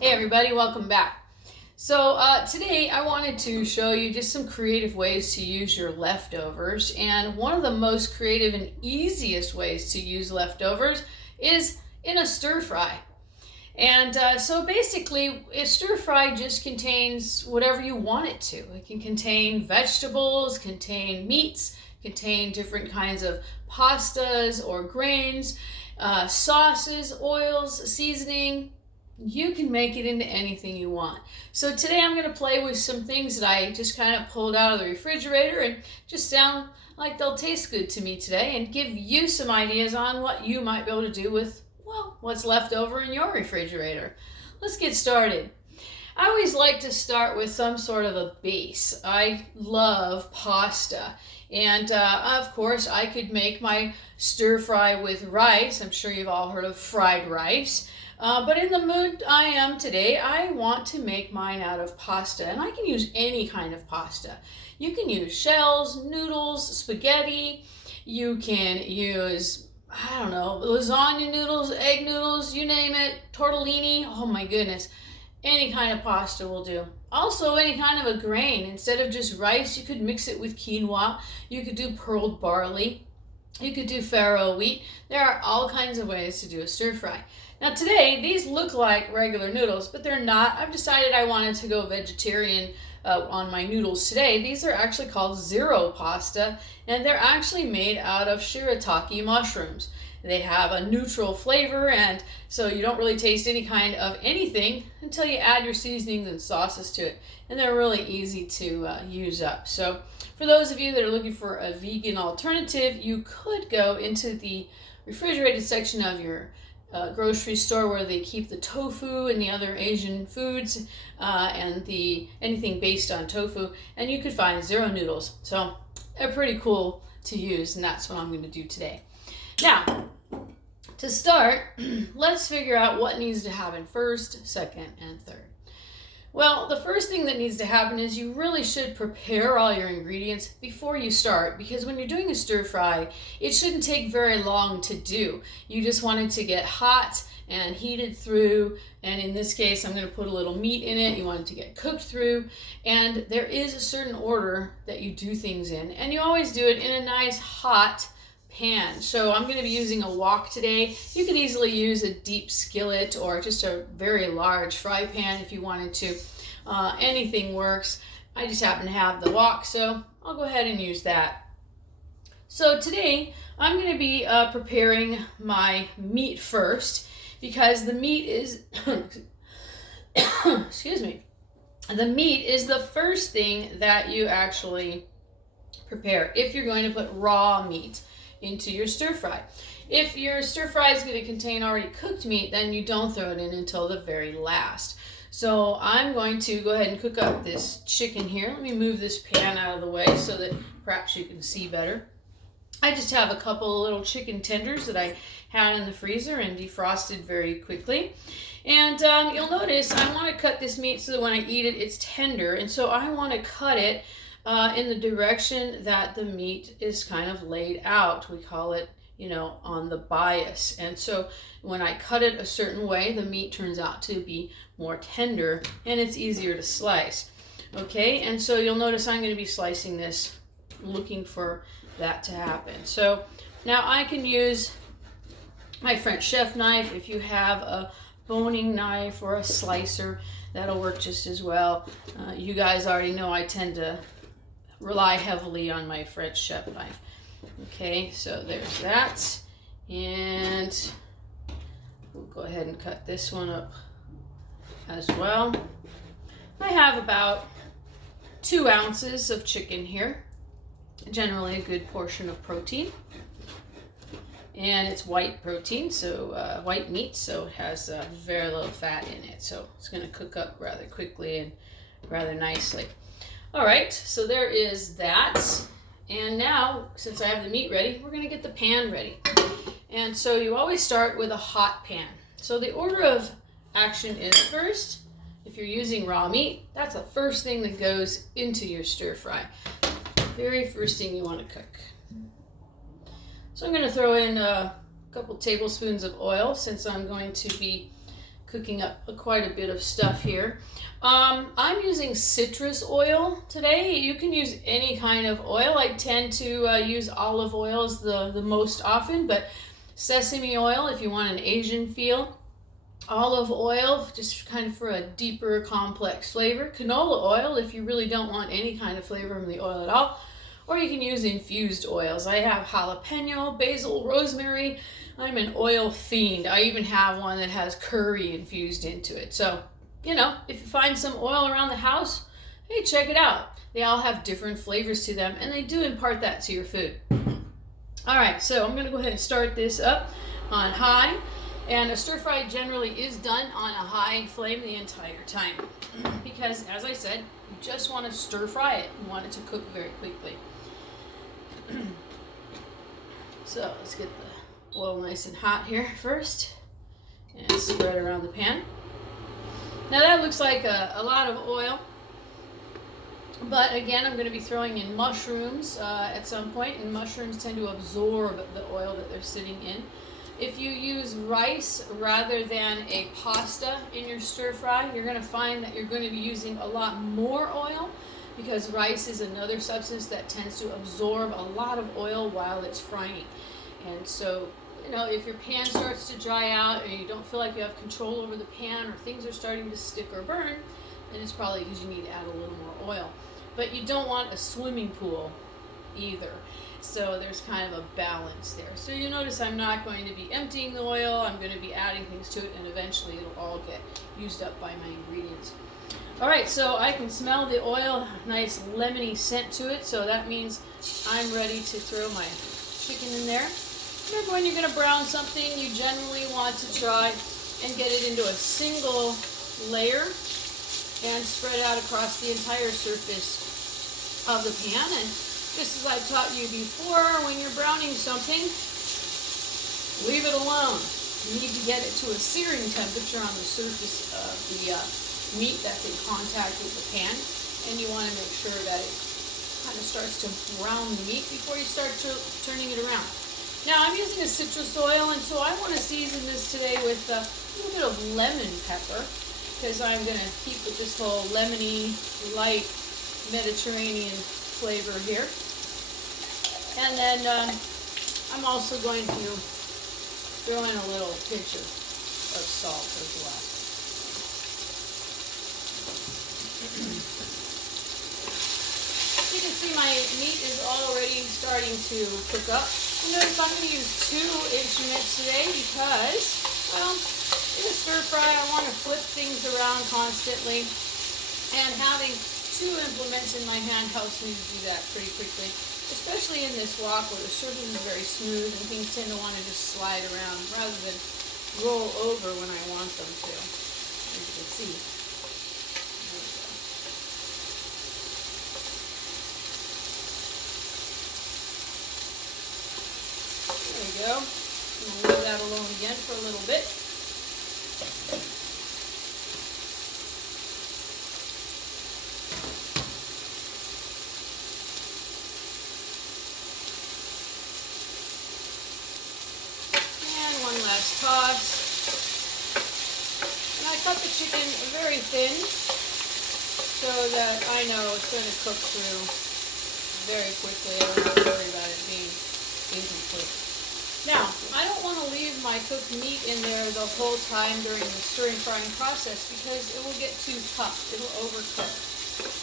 Hey everybody, welcome back. So today I wanted to show you just some creative ways to use your leftovers, and one of the most creative and easiest ways to use leftovers is in a stir fry. And so basically a stir fry just contains whatever you want it to. It can contain vegetables, contain meats, contain different kinds of pastas or grains, sauces, oils, seasoning. You can make it into anything you want. So today I'm going to play with some things that I just kind of pulled out of the refrigerator and just sound like they'll taste good to me today, and give you some ideas on what you might be able to do with, well, what's left over in your refrigerator. Let's get started. I always like to start with some sort of a base. I love pasta. And of course, I could make my stir fry with rice. I'm sure you've all heard of fried rice. But in the mood I am today, I want to make mine out of pasta. And I can use any kind of pasta. You can use shells, noodles, spaghetti. You can use, I don't know, lasagna noodles, egg noodles, you name it, tortellini. Oh my goodness. Any kind of pasta will do. Also, any kind of a grain. Instead of just rice, you could mix it with quinoa. You could do pearled barley. You could do farro wheat. There are all kinds of ways to do a stir fry. Now today, these look like regular noodles, but they're not. I've decided I wanted to go vegetarian on my noodles today. These are actually called zero pasta, and they're actually made out of shirataki mushrooms. They have a neutral flavor, and so you don't really taste any kind of anything until you add your seasonings and sauces to it. And they're really easy to use up. So for those of you that are looking for a vegan alternative, you could go into the refrigerated section of your grocery store where they keep the tofu and the other Asian foods and anything based on tofu, and you could find zero noodles. So they're pretty cool to use, and that's what I'm going to do today. Now, to start, let's figure out what needs to happen first, second, and third. Well, the first thing that needs to happen is you really should prepare all your ingredients before you start, because when you're doing a stir fry, it shouldn't take very long to do. You just want it to get hot and heated through, and in this case I'm going to put a little meat in it. You want it to get cooked through, and there is a certain order that you do things in, and you always do it in a nice hot pan. So I'm going to be using a wok today. You could easily use a deep skillet or just a very large fry pan if you wanted to. Anything works. I just happen to have the wok, so I'll go ahead and use that. So today I'm going to be preparing my meat first, because the meat is excuse me, the meat is the first thing that you actually prepare if you're going to put raw meat into your stir fry. If your stir fry is going to contain already cooked meat, then you don't throw it in until the very last. So I'm going to go ahead and cook up this chicken here. Let me move this pan out of the way so that perhaps you can see better. I just have a couple of little chicken tenders that I had in the freezer and defrosted very quickly. And you'll notice I want to cut this meat so that when I eat it, it's tender. And so I want to cut it in the direction that the meat is kind of laid out. We call it, on the bias. And so when I cut it a certain way, the meat turns out to be more tender and it's easier to slice. Okay, and so you'll notice I'm going to be slicing this, looking for that to happen. So now I can use my French chef knife. If you have a boning knife or a slicer, that'll work just as well. You guys already know I tend to rely heavily on my French chef knife. Okay, so there's that, and we'll go ahead and cut this one up as well. I have about 2 ounces of chicken here, generally a good portion of protein, and it's white protein, so white meat, so it has very little fat in it, so it's going to cook up rather quickly and rather nicely. All right, so there is that. And now, since I have the meat ready, we're going to get the pan ready. And so you always start with a hot pan. So the order of action is first, if you're using raw meat, that's the first thing that goes into your stir fry. Very first thing you want to cook. So I'm going to throw in a couple tablespoons of oil, since I'm going to be cooking up quite a bit of stuff here. I'm using citrus oil today. You can use any kind of oil. I tend to use olive oil as the most often, but sesame oil if you want an Asian feel. Olive oil, just kind of for a deeper, complex flavor. Canola oil if you really don't want any kind of flavor from the oil at all. Or you can use infused oils. I have jalapeno, basil, rosemary. I'm an oil fiend. I even have one that has curry infused into it. So, you know, if you find some oil around the house, hey, check it out. They all have different flavors to them, and they do impart that to your food. All right, so I'm gonna go ahead and start this up on high. And a stir fry generally is done on a high flame the entire time. Because, as I said, you just want to stir fry it. You want it to cook very quickly. So let's get the oil nice and hot here first and spread around the pan. Now that looks like a lot of oil, but again I'm going to be throwing in mushrooms at some point, and mushrooms tend to absorb the oil that they're sitting in. If you use rice rather than a pasta in your stir fry, you're going to find that you're going to be using a lot more oil, because rice is another substance that tends to absorb a lot of oil while it's frying. And so, you know, if your pan starts to dry out or you don't feel like you have control over the pan, or things are starting to stick or burn, then it's probably because you need to add a little more oil. But you don't want a swimming pool either. So there's kind of a balance there. So you notice I'm not going to be emptying the oil. I'm going to be adding things to it, and eventually it'll all get used up by my ingredients. All right, so I can smell the oil, nice lemony scent to it. So that means I'm ready to throw my chicken in there. Remember, when you're going to brown something, you generally want to try and get it into a single layer and spread out across the entire surface of the pan. And just as I taught you before, when you're browning something, leave it alone. You need to get it to a searing temperature on the surface of the meat that's in contact with the pan, and you want to make sure that it kind of starts to brown the meat before you start turning it around. Now I'm using a citrus oil, and so I want to season this today with a little bit of lemon pepper, because I'm going to keep with this whole lemony, light Mediterranean flavor here. And then I'm also going to throw in a little pinch of salt as well. You can see my meat is already starting to cook up. You notice I'm going to use 2 inch mitts today because, well, in a stir fry I want to flip things around constantly, and having 2 implements in my hand helps me to do that pretty quickly, especially in this wok where the surface is very smooth and things tend to want to just slide around rather than roll over when I want them to, as you can see. There we go. I'm going to leave that alone again for a little bit. And one last toss. And I cut the chicken very thin so that I know it's going to cook through very quickly. I don't have to worry about it being incomplete. Now, I don't want to leave my cooked meat in there the whole time during the stirring frying process, because it will get too tough. It'll overcook.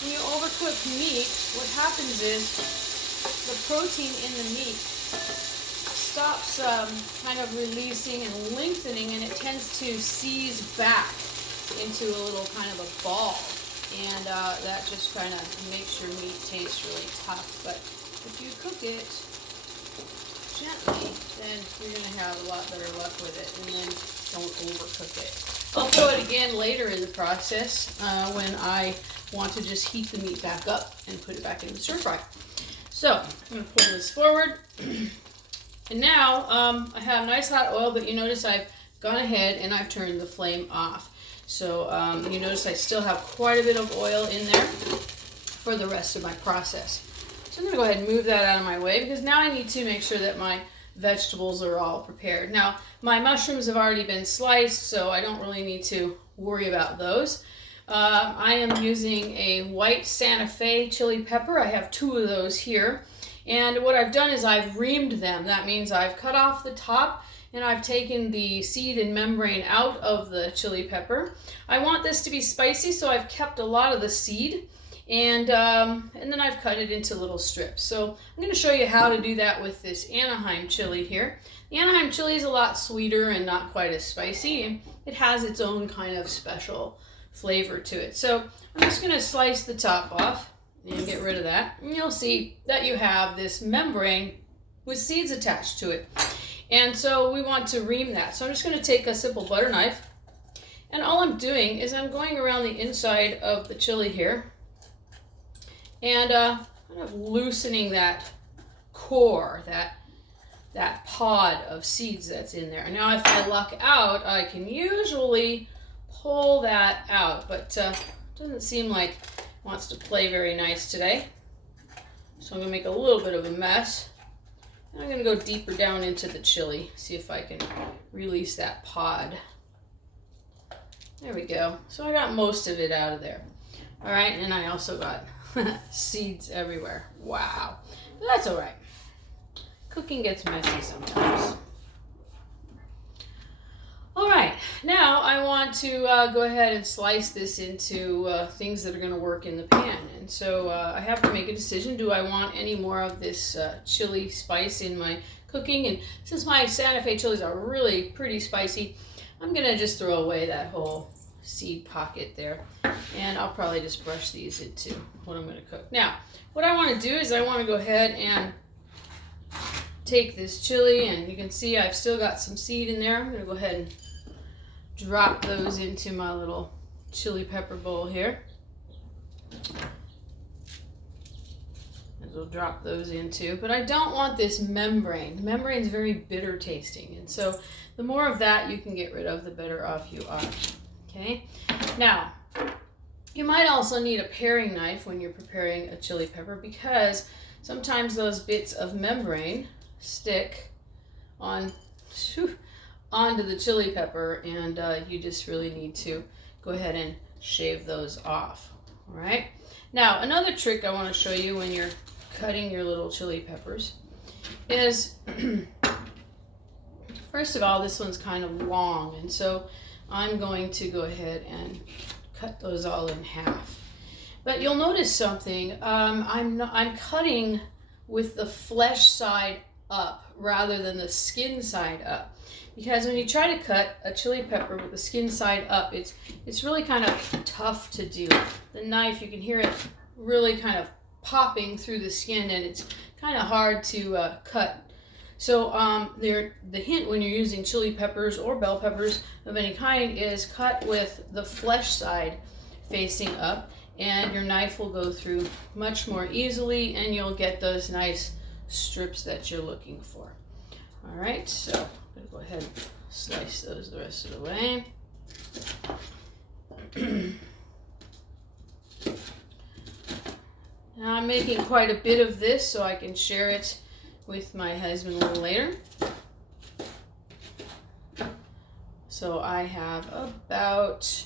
When you overcook meat, what happens is the protein in the meat stops kind of releasing and lengthening, and it tends to seize back into a little kind of a ball. And that just kind of makes your meat taste really tough. But if you cook it gently, then you're going to have a lot better luck with it, and then don't overcook it. I'll throw it again later in the process when I want to just heat the meat back up and put it back in the stir fry. So I'm going to pull this forward, and now I have nice hot oil, but you notice I've gone ahead and I've turned the flame off. So you notice I still have quite a bit of oil in there for the rest of my process. So I'm going to go ahead and move that out of my way, because now I need to make sure that my vegetables are all prepared. Now, my mushrooms have already been sliced, so I don't really need to worry about those. I am using a white Santa Fe chili pepper. I have 2 of those here. And what I've done is I've reamed them. That means I've cut off the top and I've taken the seed and membrane out of the chili pepper. I want this to be spicy, so I've kept a lot of the seed, and then I've cut it into little strips. So I'm going to show you how to do that with this Anaheim chili here. The Anaheim chili is a lot sweeter and not quite as spicy, and it has its own kind of special flavor to it. So I'm just going to slice the top off and get rid of that. And you'll see that you have this membrane with seeds attached to it. And so we want to ream that. So I'm just going to take a simple butter knife, and all I'm doing is I'm going around the inside of the chili here and kind of loosening that core, that pod of seeds that's in there. Now if I luck out, I can usually pull that out, but it doesn't seem like it wants to play very nice today. So I'm going to make a little bit of a mess. And I'm going to go deeper down into the chili, see if I can release that pod. There we go. So I got most of it out of there. All right, and I also got seeds everywhere. Wow. But that's all right. Cooking gets messy sometimes. All right, now I want to go ahead and slice this into things that are going to work in the pan. And so I have to make a decision. Do I want any more of this chili spice in my cooking? And since my Santa Fe chilies are really pretty spicy, I'm going to just throw away that whole seed pocket there. And I'll probably just brush these into what I'm going to cook. Now, what I want to do is I want to go ahead and take this chili, and you can see I've still got some seed in there. I'm going to go ahead and drop those into my little chili pepper bowl here. And we'll drop those into, but I don't want this membrane. The membrane is very bitter tasting, and so the more of that you can get rid of, the better off you are. Okay, now you might also need a paring knife when you're preparing a chili pepper, because sometimes those bits of membrane stick onto the chili pepper, and you just really need to go ahead and shave those off. All right. Now, another trick I want to show you when you're cutting your little chili peppers is, first of all, this one's kind of long, and so I'm going to go ahead and cut those all in half. But you'll notice something. I'm cutting with the flesh side up rather than the skin side up, because when you try to cut a chili pepper with the skin side up, it's really kind of tough to do. The knife, you can hear it really kind of popping through the skin, and it's kind of hard to cut. So the hint when you're using chili peppers or bell peppers of any kind is cut with the flesh side facing up, and your knife will go through much more easily, and you'll get those nice strips that you're looking for. All right, so I'm going to go ahead and slice those the rest of the way. Now I'm making quite a bit of this so I can share it with my husband a little later. So I have about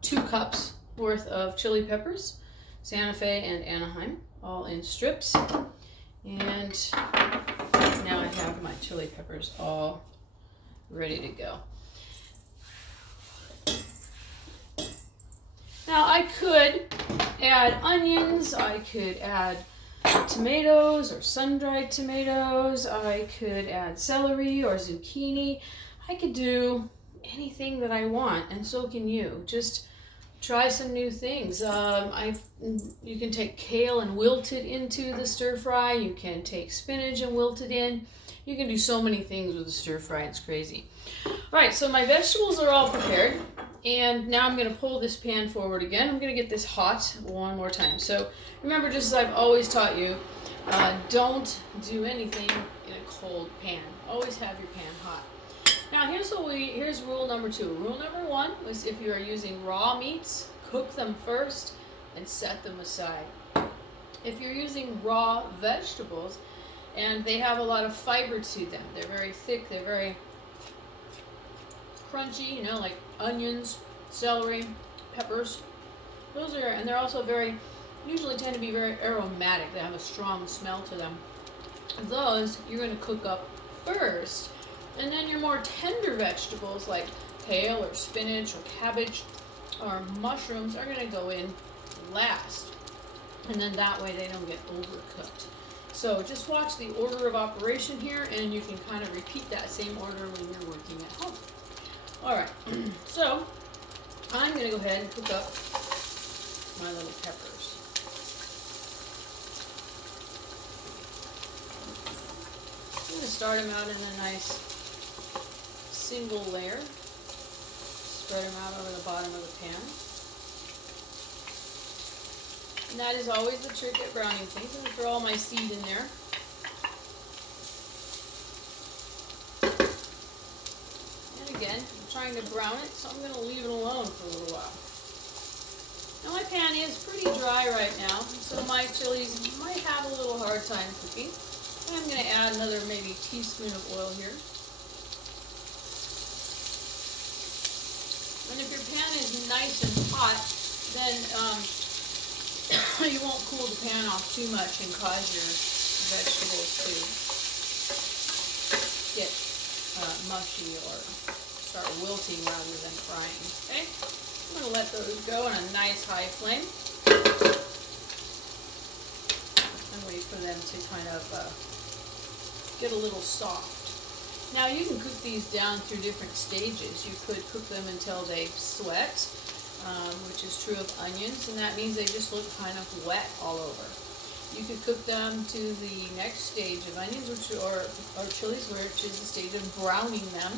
2 cups worth of chili peppers, Santa Fe and Anaheim, all in strips. And now I have my chili peppers all ready to go. Now I could add onions, I could add tomatoes or sun-dried tomatoes, I could add celery or zucchini. I could do anything that I want, and so can you. Just try some new things. You can take kale and wilt it into the stir fry. You can take spinach and wilt it in. You can do so many things with the stir fry. It's crazy. All right, so my vegetables are all prepared, and now I'm going to pull this pan forward again. I'm going to get this hot one more time. So remember, just as I've always taught you, don't do anything in a cold pan. Always have your pan hot. Now here's rule number 2. Rule number 1 was, if you are using raw meats, cook them first and set them aside. If you're using raw vegetables and they have a lot of fiber to them. They're very thick, they're very crunchy, you know, like onions, celery, peppers. Those are, and they're also very, usually tend to be very aromatic. They have a strong smell to them. Those you're going to cook up first, and then your more tender vegetables like kale or spinach or cabbage or mushrooms are going to go in last, and then that way they don't get overcooked. So just watch the order of operation here, and you can kind of repeat that same order when you're working at home. All right, so I'm going to go ahead and cook up my little peppers. I'm going to start them out in a nice single layer. Spread them out over the bottom of the pan. And that is always the trick at browning things. I'm going to throw all my seed in there. And again, I'm trying to brown it, so I'm going to leave it alone for a little while. Now my pan is pretty dry right now, so my chilies might have a little hard time cooking. I'm going to add another maybe teaspoon of oil here. And if your pan is nice and hot, then you won't cool the pan off too much and cause your vegetables to get mushy or start wilting rather than frying. Okay? I'm going to let those go on a nice high flame and wait for them to kind of get a little soft. Now you can cook these down through different stages. You could cook them until they sweat, which is true of onions, and that means they just look kind of wet all over. You could cook them to the next stage of onions, or chilies, which is the stage of browning them.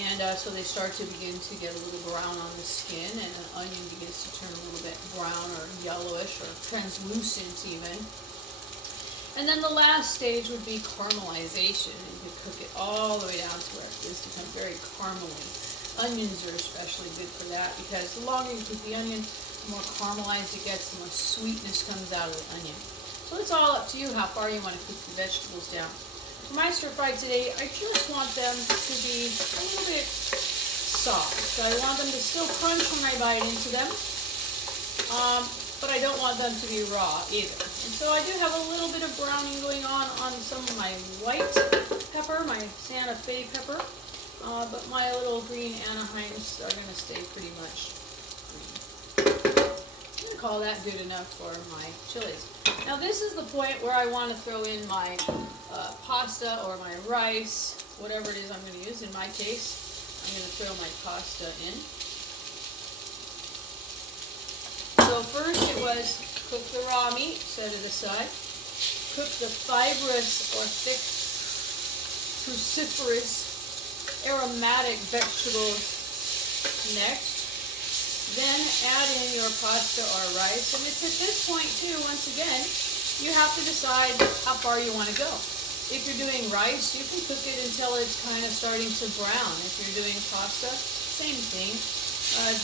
And so they start to begin to get a little brown on the skin, and an onion begins to turn a little bit brown or yellowish or translucent even. And then the last stage would be caramelization. You could cook it all the way down to where it is to become very caramely. Onions are especially good for that, because the longer you cook the onion, the more caramelized it gets, the more sweetness comes out of the onion. So it's all up to you how far you want to cook the vegetables down. For my stir fry today, I just want them to be a little bit soft. So I want them to still crunch when I bite into them, but I don't want them to be raw either. And so I do have a little bit of browning going on some of my white pepper, my Santa Fe pepper, but my little green Anaheims are going to stay pretty much green. I'm going to call that good enough for my chilies. Now this is the point where I want to throw in my pasta or my rice, whatever it is I'm going to use. In my case, I'm going to throw my pasta in. So first it was cook the raw meat, set it aside. Cook the fibrous or thick, cruciferous, aromatic vegetables next. Then add in your pasta or rice. And it's at this point too, once again, you have to decide how far you want to go. If you're doing rice, you can cook it until it's kind of starting to brown. If you're doing pasta, same thing.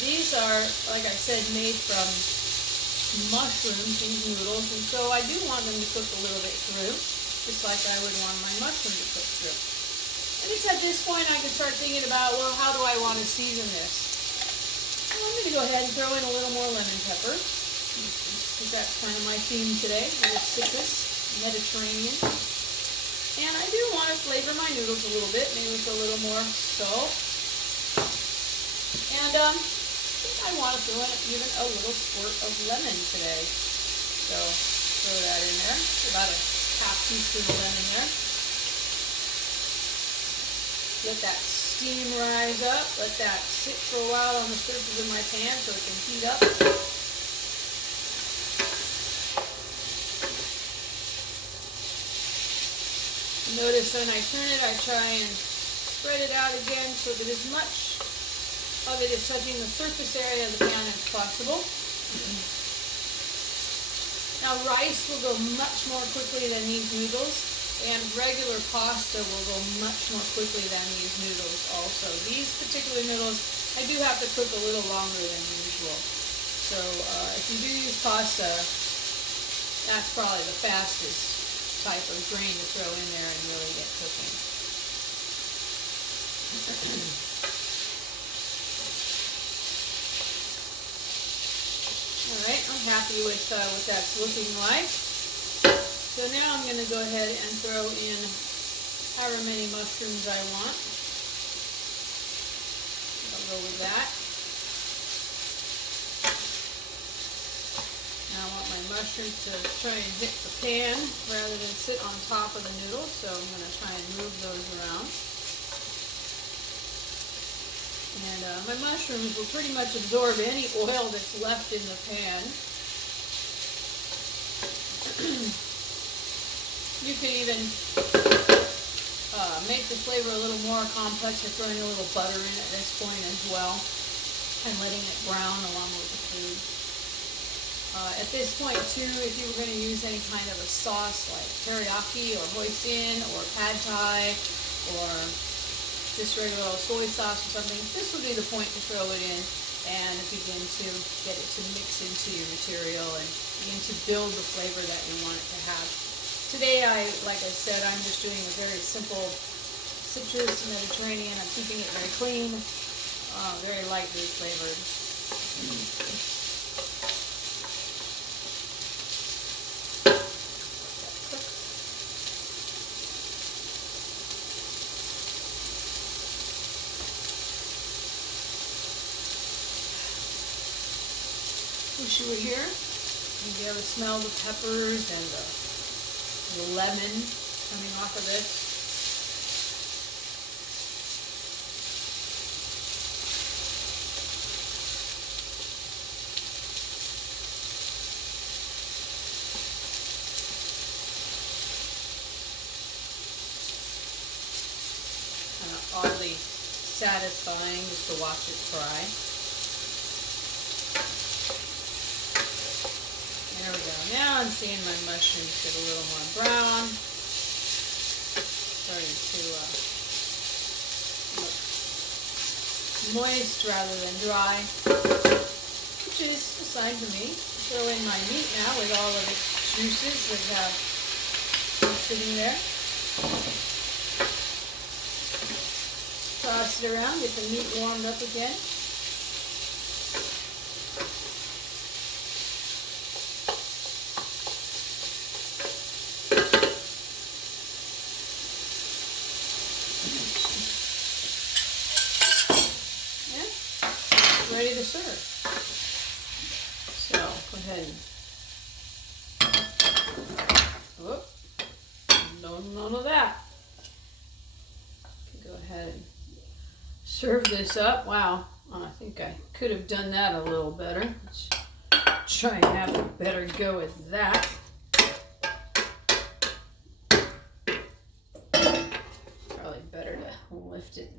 These are, like I said, made from mushrooms, these noodles, and so I do want them to cook a little bit through, just like I would want my mushroom to cook through. And it's at this point I can start thinking about, well, how do I want to season this? Well, I'm going to go ahead and throw in a little more lemon pepper, because that's kind of my theme today, a little citrus, Mediterranean. And I do want to flavor my noodles a little bit, maybe with a little more salt. And I think I want to throw in even a little squirt of lemon today. So throw that in there, about a half teaspoon of lemon there. Let that steam rise up, let that sit for a while on the surface of my pan so it can heat up. Notice when I turn it, I try and spread it out again so that as much of it is touching the surface area of the pan as possible. Now rice will go much more quickly than these noodles, and regular pasta will go much more quickly than these noodles also. These particular noodles, I do have to cook a little longer than usual. So if you do use pasta, that's probably the fastest type of grain to throw in there and really get cooking. All right, I'm happy with what that's looking like. So now I'm going to go ahead and throw in however many mushrooms I want. I'll go with that. Now I want my mushrooms to try and hit the pan rather than sit on top of the noodles, so I'm going to try and move those around. And my mushrooms will pretty much absorb any oil that's left in the pan. You can even make the flavor a little more complex by throwing a little butter in at this point as well and letting it brown along with the food. At this point too, if you were going to use any kind of a sauce like teriyaki or hoisin or pad thai or just regular old soy sauce or something, this would be the point to throw it in and begin to get it to mix into your material and begin to build the flavor that you want it to have. Today, like I said, I'm just doing a very simple citrus Mediterranean. I'm keeping it very clean, very lightly flavored. Wish you were here. You be able to smell the peppers and the lemon coming off of it. Oddly satisfying just to watch it fry. There we go. Now I'm seeing my mushrooms get a little more brown. Starting to look moist rather than dry, which is a sign for me. Throw in my meat now with all of its juices that have been sitting there. Toss it around, get the meat warmed up again. Ready to serve. So go ahead and none of that. Go ahead and serve this up. Wow, I think I could have done that a little better. Let's try and have a better go with that. Probably better to lift it.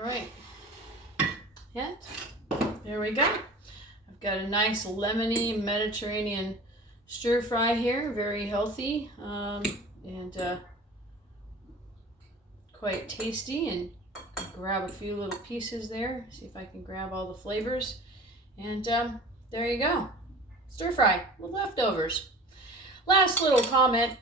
Alright, and there we go. I've got a nice lemony Mediterranean stir fry here, very healthy and quite tasty. And grab a few little pieces there, see if I can grab all the flavors. And there you go, stir fry with leftovers. Last little comment.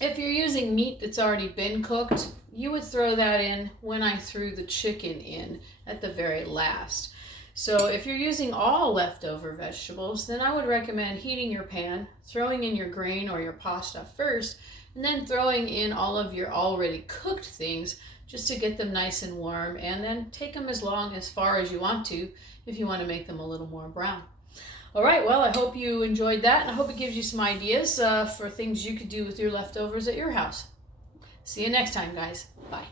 If you're using meat that's already been cooked, you would throw that in when I threw the chicken in at the very last. So if you're using all leftover vegetables, then I would recommend heating your pan, throwing in your grain or your pasta first, and then throwing in all of your already cooked things just to get them nice and warm, and then take them as far as you want to if you want to make them a little more brown. All right, well, I hope you enjoyed that, and I hope it gives you some ideas for things you could do with your leftovers at your house. See you next time, guys. Bye.